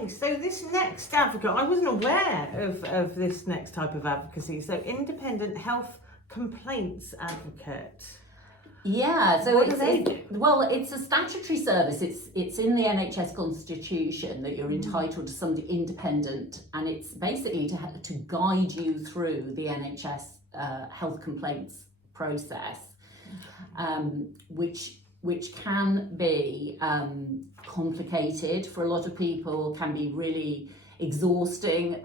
Okay, so this next advocate, I wasn't aware of this next type of advocacy. So independent health complaints advocate. Yeah, so What do they do? it's a statutory service. It's in the NHS constitution that you're entitled to somebody independent, and it's basically to guide you through the NHS health complaints process, which can be complicated for a lot of people, can be really exhausting.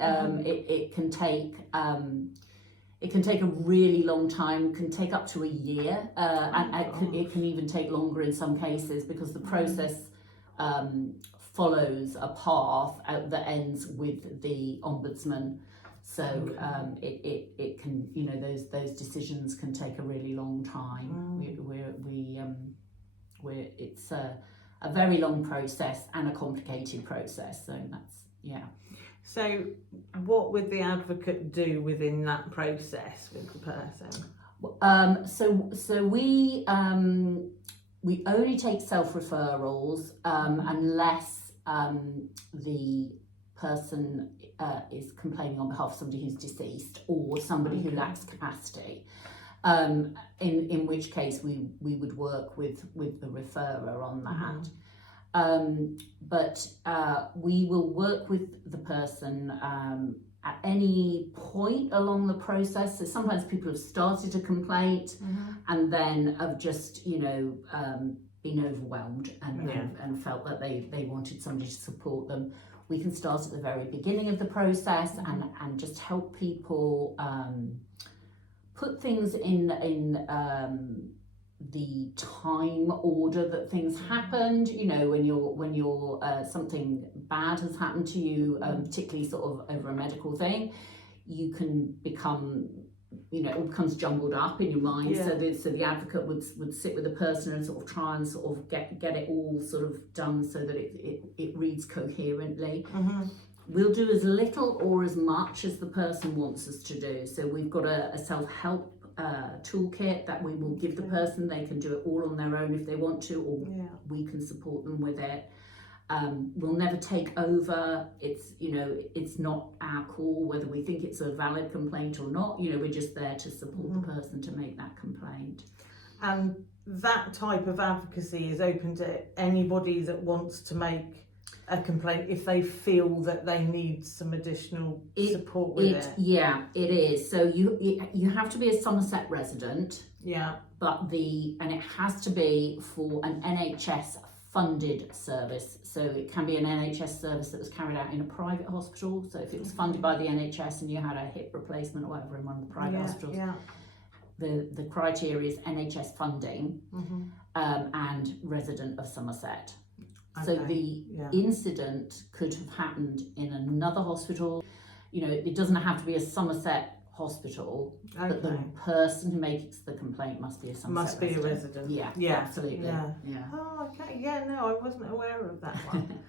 It can take a really long time, can take up to a year, and it can even take longer in some cases, because the process follows a path that ends with the ombudsman. So it can, those decisions can take a really long time. It's a very long process and a complicated process. So So what would the advocate do within that process with the person? So we only take self-referrals unless the person is complaining on behalf of somebody who's deceased or somebody who lacks capacity. In which case we would work with the referrer on that. But we will work with the person at any point along the process. So sometimes people have started a complaint and then have just, been overwhelmed and felt that they wanted somebody to support them. We can start at the very beginning of the process and just help people put things in the time order that things happened. When you're something bad has happened to you, particularly sort of over a medical thing, you can become, it all becomes jumbled up in your mind. So the advocate would sit with the person and sort of try and sort of get it all sort of done so that it reads coherently. We'll do as little or as much as the person wants us to do. So we've got a self-help toolkit that we will give the person. They can do it all on their own if they want to, or we can support them with it. We'll never take over. It's not our call whether we think it's a valid complaint or not. We're just there to support the person to make that complaint. And that type of advocacy is open to anybody that wants to make a complaint if they feel that they need some additional support with it. Yeah, it is. So you have to be a Somerset resident. Yeah. And it has to be for an NHS funded service. So it can be an NHS service that was carried out in a private hospital. So if it was funded by the NHS and you had a hip replacement or whatever in one of the private hospitals, the criteria is NHS funding and resident of Somerset. So the incident could have happened in another hospital. It doesn't have to be a Somerset hospital, but the person who makes the complaint must be a Somerset resident. Be a resident. Yeah, absolutely. Yeah. Oh, okay. Yeah, no, I wasn't aware of that one.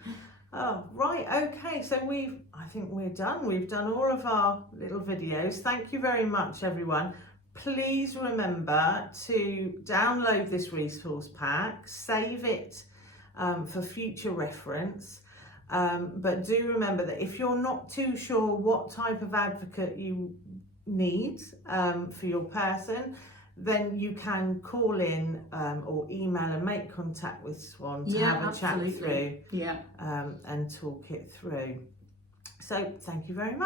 Oh, right. Okay. So I think we're done. We've done all of our little videos. Thank you very much, everyone. Please remember to download this resource pack, save it for future reference, but do remember that if you're not too sure what type of advocate you need for your person, then you can call in or email and make contact with Swan to have a chat through and talk it through. So thank you very much.